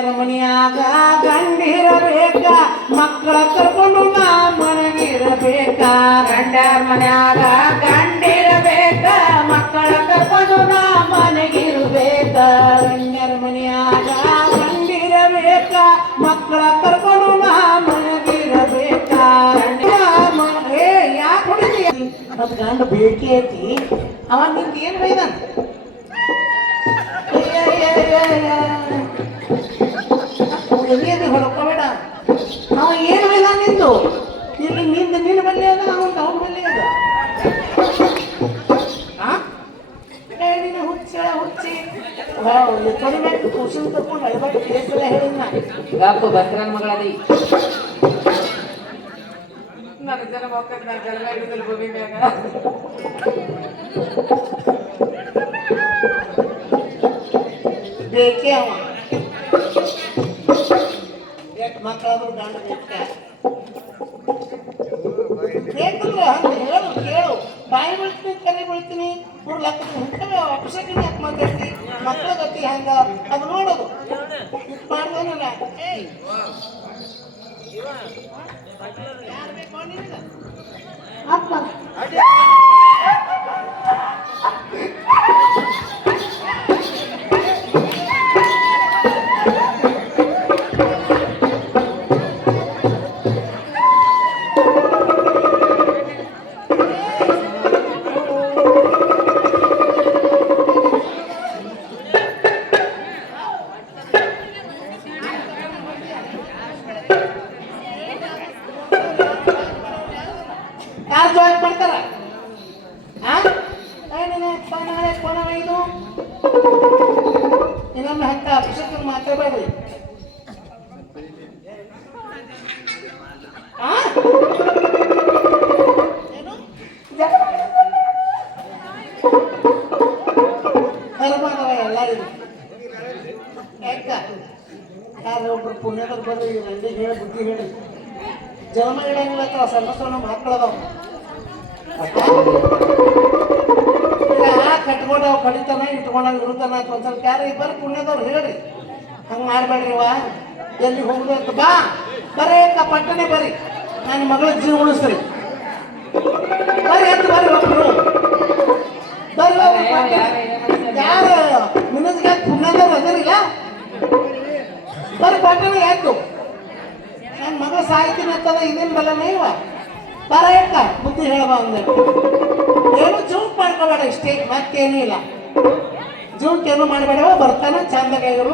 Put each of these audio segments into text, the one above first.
ಗಣ್ಯರ ಮನೆಯಾಗ ಗಂಡಿರಬೇಕ ಮಕ್ಕಳ ಕರ್ಕೊಂಡು ನಾ ಮನೆಗಿರಬೇಕ ಗಂಡರ ಮನೆಯಾಗ ಗಂಡಿರಬೇಕ ಮಕ್ಕಳ ಕರ್ಕೊಂಡು ನಾ ಮನೆಗಿರಬೇಕ ಗಣ್ಯರ ಮನೆಯಾಗ ಗಂಡಿರಬೇಕ ಮಕ್ಕಳ ಕರ್ಕೊಂಡು ನಾ ಮನೆಗಿರಬೇಕ ಯಾಕೆ ಹೊಡಿತೀಯ ಮತ್ ಗಂಡ ಬೇಕಿ ಐತಿ ಅವ ನಿಂತ ಏನ್ ಬೈದಾನ ಹೊಡ್ಕೋಬೇಡ ಅವ ಏನು ಇಲ್ಲ ನಿಂದು ಇಲ್ಲಿ ನಿಂದ ನಿನ್ನ ಬಲ್ಲಿ ಅದ ಅವನ್ ಅವನ ಬಲ್ಲಿ ಅದ ಹುಚ್ಚಿ ಕಡಿಮೆ ಕುಸಿನ ತಕೊಂಡು ಅಳಬಟ್ಟು ಕೇಸಲ್ಲ ಹೇಳಿದ್ನ ಗಾಪು ಬಸ್ರನ್ ಮಗಳದಿ ನನ್ನ ಜನ ಮಕ್ಕಳು ನಾನು ಜನ ಹಿಡಿದಲ್ಲಿ ಭೂಮಿ ಮ್ಯಾಗ ಬೇಕೇ ಅವ ಎಷ್ಟು ಮಕ್ಕಳಾದ್ರು ಗಂಡ ಬೇಕೆ ಬೇಕಂದ್ರೆ ಹಂಗೆ ಹೇಳು ಕೇಳು ಬಾಯಿ ಬೀಳ್ತೀನಿ ಕರಿ ಬೀಳ್ತೀನಿ ಲೆಕ್ಕ ಹುಟ್ಟವೆ ಅಪಶಕಿನ ಯಾಕೆ ಮಾತಾಡ್ತಿ ಮಕ್ಕಳ ಗತಿ ಹಂಗ ಅದು ನೋಡೋದು ಇದು ಮಾಡ್ದೇನಲ್ಲ ಯಾರು ಬೇಕು ನಿನಗ ಅಪ್ಪ ಯಾರು ಜಾಯಿನ್ ಮಾಡ್ತಾರ ನಾಳೆ ಫೋನ ಇದು ಇನ್ನೊಮ್ಮೆ ಹಂತ ಅಭಿಷೇಕ ಮಾತಾಡಬೇಡ್ರಿ ಹರಮಾನವ ಎಲ್ಲ ಇದು ಯಾಕ ಯಾರು ಒಬ್ರು ಪುಣ್ಯದಲ್ಲಿ ಬರ್ರಿ ರಂಡಿ ಹೇಳಿ ಬುದ್ಧಿ ಹೇಳಿ ಜನ್ಮ ಇಡಂಗಿಲ್ಲ ಸಣ್ಣ ಸಣ್ಣ ಮಕ್ಕಳದವ ಕಟ್ಕೊಂಡು ಅವ್ ಕಡಿತಾನ ಇಟ್ಕೊಂಡಾಗ ಇರುತ್ತಾನ ಅಂತ ಒಂದ್ಸಲ ಯಾರು ಇಬ್ಬರು ಪುಣ್ಯದವ್ರು ಹೇಳಿ ಹಂಗೆ ಮಾಡ್ಬೇಡ್ರಿವ ಎಲ್ಲಿ ಹೋಗ್ಬೇಕು ಬಾ ಬರೇ ಪಟ್ಟಣೆ ಬರ್ರಿ ನನ್ನ ಮಗಳ ಜೀವ ಉಳಿಸ್ರಿ ಬರ್ರಿ ಅಂತ ಬರ್ರಿ ಒಬ್ರು ಬರ್ರಿ ಯಾರು ನಿನಗೆ ಪುಣ್ಯದವ್ರು ಅದರಿಲ್ಲ ಬರ್ರಿ ಪಟ್ಟಣ ಯಾಕೆ ನನ್ನ ಮಗಳು ಸಾಯ್ತೀನಿ ಅಂತದ ಇದೇನು ಬಲ್ಲನೇ ಇವ ಬರ ಯಾಕ ಬುದ್ಧಿ ಹೇಳಬ ಅಂದ್ರೆ ಏನು ಜೂಕ್ ಮಾಡ್ಕೋಬೇಡ ಇಷ್ಟೇ ಮತ್ತೇನೂ ಇಲ್ಲ ಜೂಕ್ ಏನು ಮಾಡಬೇಡವ ಬರ್ತಾನ ಚಂದಗಾಗಿರು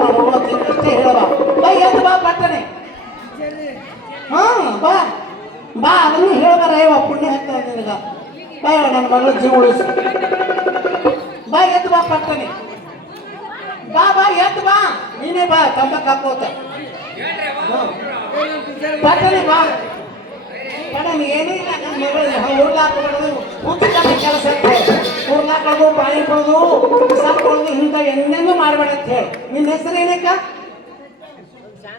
ಮಾಡುವ ಅಷ್ಟೇ ಹೇಳವ ಬಾ ಎದ್ದು ಬಾ ಪಟ್ಟಣೆ ಹಾ ಬಾ ಬಾ ಅದನ್ನು ಹೇಳಬಾರ ಇವ ಪುಣ್ಯ ಹಾಕ್ತಾವ ನಿನಗ ಬಾ ನನ್ನ ಮಗಳು ಜೀವ ಉಳಿಸು ಬಾ ಎದ್ದು ಬಾ ಪಟ್ಟಣೆ ಬಾ ಬಾ ಎದ್ದು ಬಾ ನೀನೇ ಬಾ ತಂಬಕ್ ಹಾಕೋತ ಪಟ್ಟಣೆ ಬಾ ಪಟ್ಟಣೆ ಏನಿಲ್ಲ ನನ್ನ ಮಗಳು ಉರ್ಲಾಕೋದು ಉತ್ತಿನ ಕೆಲಸ ಉರ್ಲಾಕೋದು ಪಾಳಿ ಕೊಡೋದು ಸಾಕೊಳ್ಳೋದು ಇಂಥ ಎಣ್ಣೆನೂ ಮಾಡಬೇಡ ಅಂತ ಹೇಳಿ ನಿನ್ನ ಹೆಸರು ಏನಕ್ಕ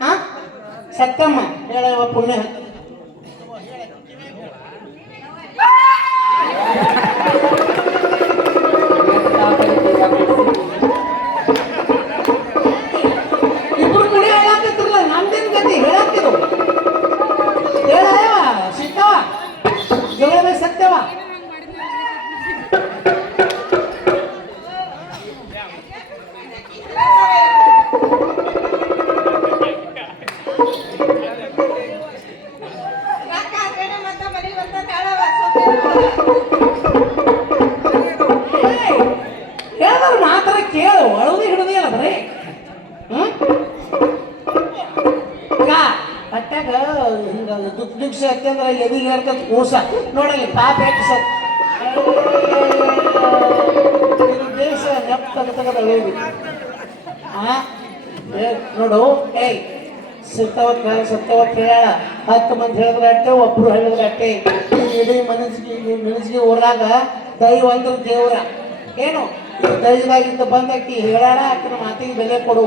ಹಾ ಸತ್ಯಮ್ಮ ಹೇಳ ಪುಣ್ಯ ಇಬ್ರು ಕುಡಿ ಹೇಳಾಕತ್ತಿರಲ್ಲ ನಮ್ದೇನು ಗತಿ ಹೇಳಾಕ್ತಿರು ಹೇಳವ ಸಿಕ್ಕವ ಜಗಳ ಸತ್ಯವ ಹೇಳಿದ್ರು ಮಾತ್ರ ಕೇಳು ಅಳದು ಹಿಡಿದಿಲ್ಲ ಬರೀ ಹೊಟ್ಯಾಗ ಹಿಂಗ ದುಃಖ ಅಂದ್ರೆ ಎದಿಗೆ ಇರ್ತದ ಕೂಸ ನೋಡಲಿ ಪಾಪ ಎಷ್ಟು ಇದು ದೇಶ ನೆಪ್ ತೆಗೆದ ಹೇಳಿ ನೋಡು ಏಯ್ ಸತ್ತವತ್ತು ಹೇಳ 10 ಮಂದಿ ಹೇಳಿದ್ರೆ ಅಟ್ಟೆ ಒಬ್ರು ಹೇಳಿದ್ರೆ ಅಟ್ಟೆ ಇಡೀ ಮನಸ್ಸಿಗೆ ಊರಾಗ ದೈವ ಅಂದ್ರೆ ದೇವ್ರ ಏನು ದೈವದಾಗಿಂದ ಬಂದಕ್ಕಿ ಹೇಳಾಡ ಆಕಿನ ಮಾತಿಗೆ ಬೆಲೆ ಕೊಡು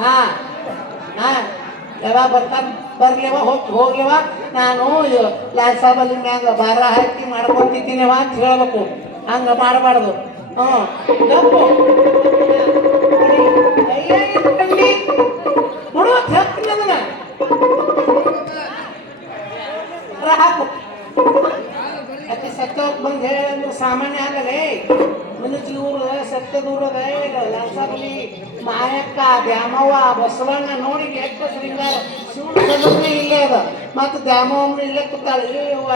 ಹಾ ಯಾವಾಗ ಬರ್ತಾನೆ ಬರ್ಲಿವ ಹೋಗ್ಲಿವ ನಾನು ಲಾಲ್ ಸಾಬಲ್ಲಿ ಮ್ಯಾಗ ಭಾರ ಹಾಕಿ ಮಾಡ್ಕೊಂತಿದ್ದೀನಿವ ಅಂತ ಹೇಳ್ಬೇಕು ಹಂಗ ಮಾಡಬಾರ್ದು ಗಪ್ಪು ಸತ್ಯ ದೂರದೇ ಲಸಬಲಿ ಮಾಯಕ್ಕ ದ್ಯಾಮವ್ವ ಬಸವಣ್ಣ ನೋಡಿ ಎಕ್ಕ ಶೃಂಗಾರ ಶಿವನ ಇಲ್ಲೇ ಅದ ಮತ್ತು ದ್ಯಾಮವ್ವನ ಇಲ್ಲೇ ಕೂತಾಳೆ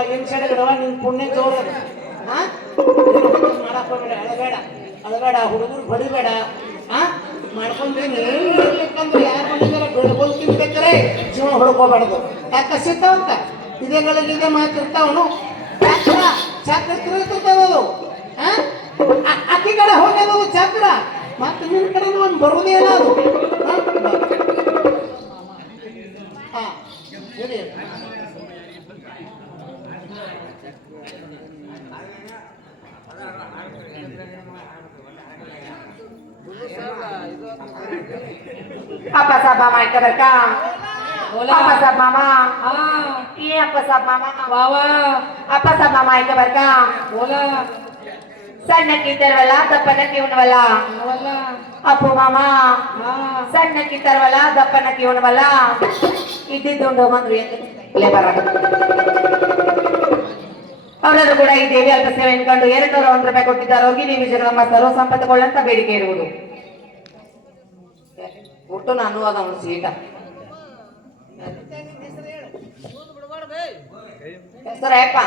ಏನು ಸಡಗಡವ ನಿನ್ನ ಪುಣ್ಯ ಜೋರದ ಹಾ ಮಾಡಕ್ ಹೋಗ್ಬೇಡ ಅಳಬೇಡ ಅಳಬೇಡ ಹುಡುಗರು ಬಡಿಬೇಡ ಹಾ ಮಾಡ್ಕೊಂಡೇನಿ ಇರ್ಲಿಕ್ಕಂದ್ರೆ ಯಾರು ಬಂದಿದ್ದಾರೆ ಬೆಳ್ಕೊಂಡು ತಿನ್ಬೇಕಾರೆ ಜೀವ ಹೊಡ್ಕೋಬಾರ್ದು ಯಾಕೆ ಸಿಗ್ತಾವಂತ ಇದೇ ಮಾತಿರ್ತಾವನು ಚಕ್ರ ಚಕ್ರ ತಿರುಗಿರ್ತಾವದು ಅಕ್ಕಿ ಕಡೆ ಹೋಗ್ಯದದು ಚಕ್ರ ಮತ್ತೆ ನಿನ್ನ ಕಡೆ ಒಂದು ಬರುವುದೇ ಇಲ್ಲ ಅದು ಹಾ ಹೇಳಿ Apa sab mama ika berka? Bola. Apa sab mama? Ah, Iya apa sab mama? Wawa. Apa sab mama ika berka? Bola. ಸಣ್ಣಕ್ಕೆ ತರವಲ್ಲ ದಪ್ಪನಕ್ಕೆ ಉಣವಲ್ಲ Wala. ಅಪ್ಪು ಮಾಮ Ah, ಸಣ್ಣಕ್ಕೆ ತರವಲ್ಲ ದಪ್ಪನಕ್ಕೆ ಉಣವಲ್ಲ ಇದ್ದಿದ್ದುಂಡು ಮಂದ್ರು ಎಲ್ಲಿ ಬರ ಅವರಾದ್ರೂ ಕೂಡ ಈ ದೇವಿ ಅಲ್ಪ ಸೇವೆ ಅನ್ಕೊಂಡು 201 ರೂಪಾಯಿ ಕೊಟ್ಟಿದ್ದಾರೆ ಅವ್ರಿಗೆ ನೀವು ಜಗದಮ್ಮ ಸರ್ವ ಸಂಪತ್ತುಗಳಂತ ಬೇಡಿಕೆ ಇರುವುದು ಒಟ್ಟು ನಾನು ಅದ ಅವನು ಸೀಟ ಹೆಸರಪ್ಪ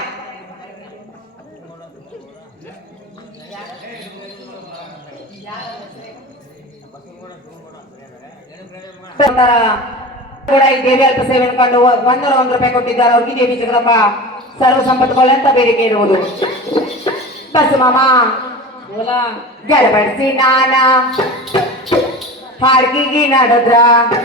ಕೂಡ ಈ ದೇವಿ ಅಲ್ಪ ಸೇವೆ ಅನ್ಕೊಂಡು 101 ರೂಪಾಯಿ ಕೊಟ್ಟಿದ್ದಾರೆ ಅವ್ರಿಗೆ ದೇವಿ ಜಗದಮ್ಮ ಸರ್ವ ಸಂಪತ್ತುಗಳಂತ ಬೇಡಿಕೆ ಇರುವುದು ಬಸ್ ಮಾಮ Bola. ಗಡಬಡಿಸಿ ನಾನ ಹಾಡ್ಗಿಗಿ ನಡೆದ್ರ